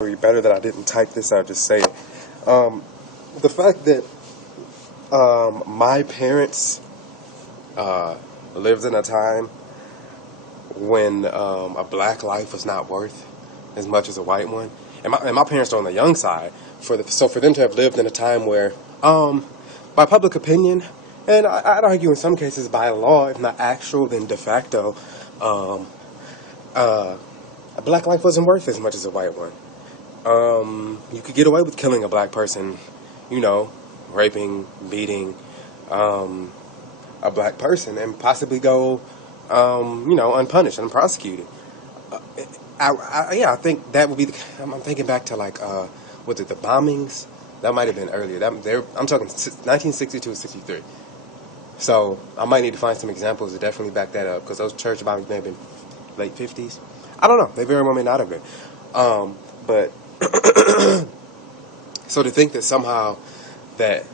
Better that I didn't type this out, just say it. The fact that my parents lived in a time when a black life was not worth as much as a white one, and my parents are on the young side. So for them to have lived in a time where, by public opinion, and I'd argue in some cases by law, if not actual, then de facto, a black life wasn't worth as much as a white one. You could get away with killing a black person, raping, beating, a black person and possibly go, unpunished, unprosecuted. I think that would be I'm thinking back to was it the bombings? That might have been earlier. I'm talking 1962 63. So I might need to find some examples to definitely back that up, because those church bombings may have been late 50s. I don't know. They very well may not have been. But so to think that somehow that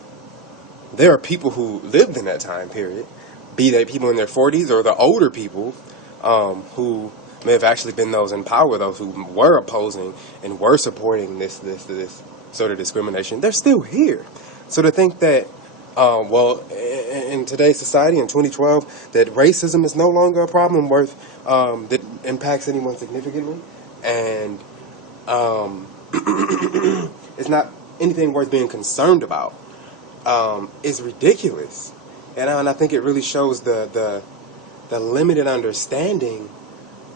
there are people who lived in that time period, be they people in their 40s or the older people, who may have actually been those in power, those who were opposing and were supporting this sort of discrimination, they're still here. So to think that, in today's society in 2012, that racism is no longer a problem that impacts anyone significantly, and it's not anything worth being concerned about, is ridiculous. And I think it really shows the limited understanding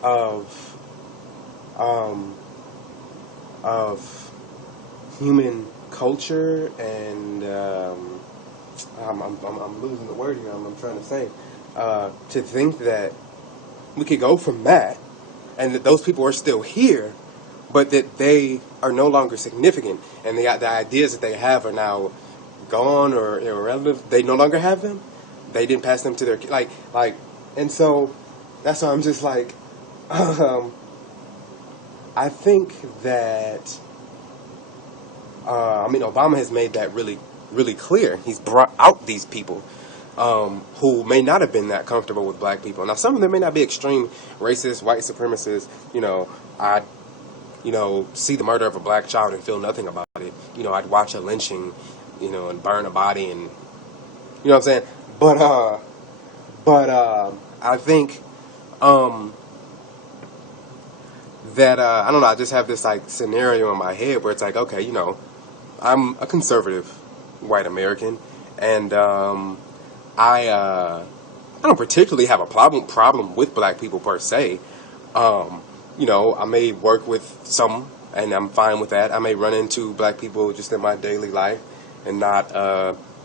of human culture, and I'm losing the word here. I'm trying to say, to think that we could go from that, and that those people are still here, but that they are no longer significant, and the ideas that they have are now gone or irrelevant. They no longer have them. They didn't pass them to their and so that's why I'm just like, I think that Obama has made that really, really clear. He's brought out these people who may not have been that comfortable with black people. Now, some of them may not be extreme racist, white supremacists. I'd see the murder of a black child and feel nothing about it. I'd watch a lynching, and burn a body, and what I'm saying. But I think that I don't know. I just have this scenario in my head where it's like, okay, I'm a conservative white American, and I don't particularly have a problem with black people per se. I may work with some, and I'm fine with that. I may run into black people just in my daily life and not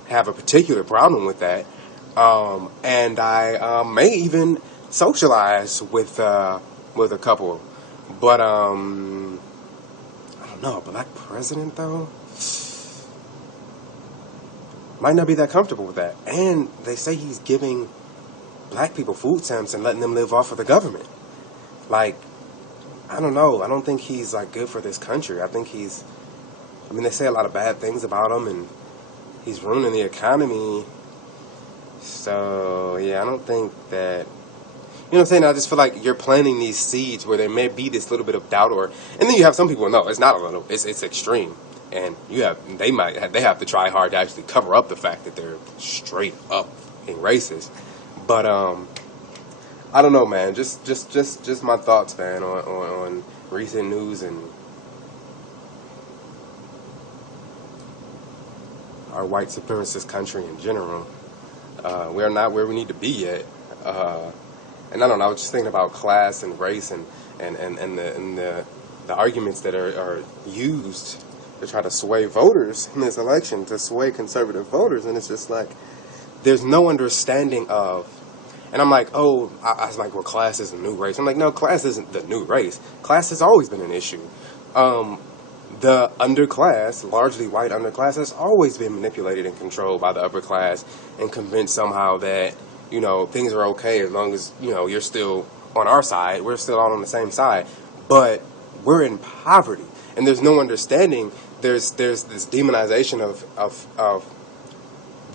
have a particular problem with that. And I may even socialize with a couple. But I don't know, a black president though might not be that comfortable with that. And they say he's giving black people food stamps and letting them live off of the government. I don't know. I don't think he's good for this country. I think they say a lot of bad things about him, and he's ruining the economy. So yeah, I don't think that. You know what I'm saying? I just feel like you're planting these seeds where there may be this little bit of doubt, and then you have some people, no, it's not a little, it's extreme, and they have to try hard to actually cover up the fact that they're straight up being racist. But I don't know, man. Just my thoughts, man, on recent news and our white supremacist country in general. We're not where we need to be yet. And I don't know. I was just thinking about class and race and the arguments that are used to try to sway voters in this election, to sway conservative voters, and it's just like there's no understanding of. And I'm like, I was like, well, class is a new race. I'm like, no, class isn't the new race. Class has always been an issue. The underclass, largely white underclass, has always been manipulated and controlled by the upper class and convinced somehow that things are okay as long as, you're still on our side. We're still all on the same side. But we're in poverty. And there's no understanding. There's this demonization of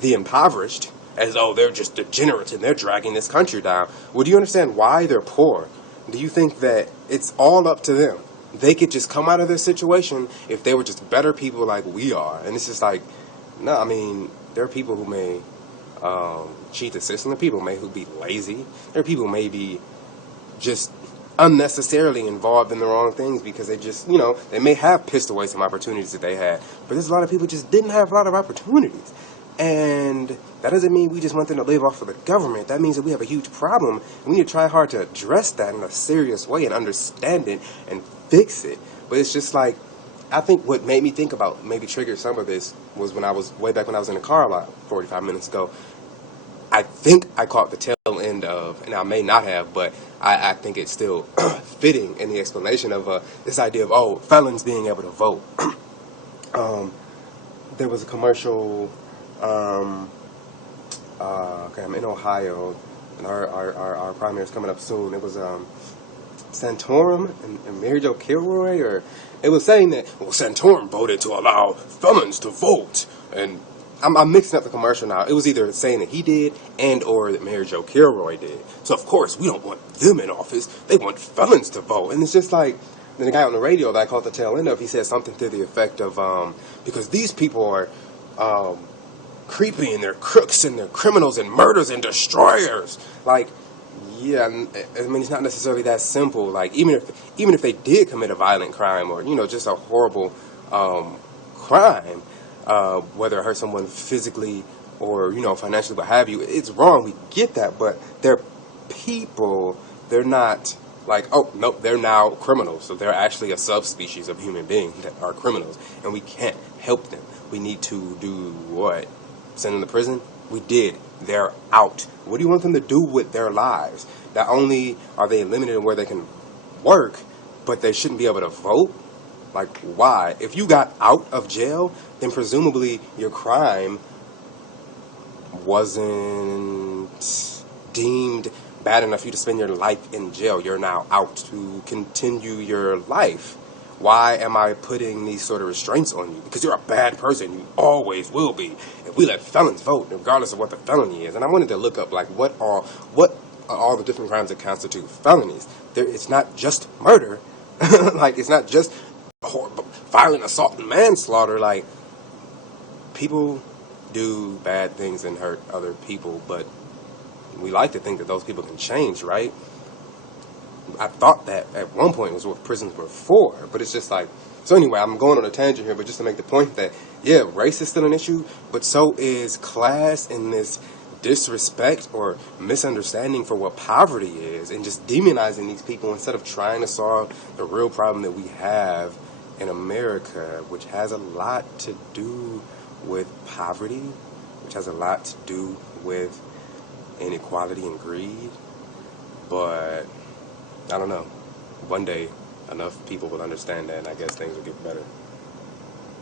the impoverished as though they're just degenerates and they're dragging this country down. Well, do you understand why they're poor? Do you think that it's all up to them? they could just come out of this situation if they were just better people like we are. And it's just like, no, I mean, there are people who may cheat the system. There are people who be lazy. There are people who may be just unnecessarily involved in the wrong things because they just, they may have pissed away some opportunities that they had. But there's a lot of people who just didn't have a lot of opportunities. And that doesn't mean we just want them to live off of the government. That means that we have a huge problem. And we need to try hard to address that in a serious way and understand it and fix it. But it's just like, I think what made me think about, maybe triggered some of this, was way back when I was in the car about 45 minutes ago. I think I caught the tail end of, and I may not have, but I think it's still fitting in the explanation of this idea of, felons being able to vote. There was a commercial, okay, I'm in Ohio, and our primary is coming up soon. It was Santorum and Mary Jo Kilroy, or it was saying that, Santorum voted to allow felons to vote, and I'm mixing up the commercial now. It was either saying that he did and or that Mary Jo Kilroy did. So, of course, we don't want them in office. They want felons to vote. And it's just like, then the guy on the radio that I caught the tail end of, he said something to the effect of, because these people are creepy and they're crooks and they're criminals and murderers and destroyers. Like, yeah, I mean, it's not necessarily that simple. Like, even if they did commit a violent crime or, just a horrible crime, whether it hurt someone physically or, financially, what have you, it's wrong. We get that, but they're people. They're not like, they're now criminals. So they're actually a subspecies of human beings that are criminals, and we can't help them. We need to do what? Send them to prison? We did. They're out. What do you want them to do with their lives? Not only are they limited in where they can work, but they shouldn't be able to vote? Like, why? If you got out of jail, then presumably your crime wasn't deemed bad enough for you to spend your life in jail. You're now out to continue your life. Why am I putting these sort of restraints on you? Because you're a bad person. You always will be. If we let felons vote, regardless of what the felony is. And I wanted to look up, like, what are all the different crimes that constitute felonies. It's not just murder. Like, it's not just violent assault and manslaughter. Like, people do bad things and hurt other people, but we like to think that those people can change, right? I thought that at one point was what prisons were for, but it's just like, so anyway, I'm going on a tangent here, but just to make the point that, yeah, race is still an issue, but so is class and this disrespect or misunderstanding for what poverty is, and just demonizing these people instead of trying to solve the real problem that we have in America, which has a lot to do with poverty, which has a lot to do with inequality and greed. But I don't know. One day, enough people will understand that, and I guess things will get better.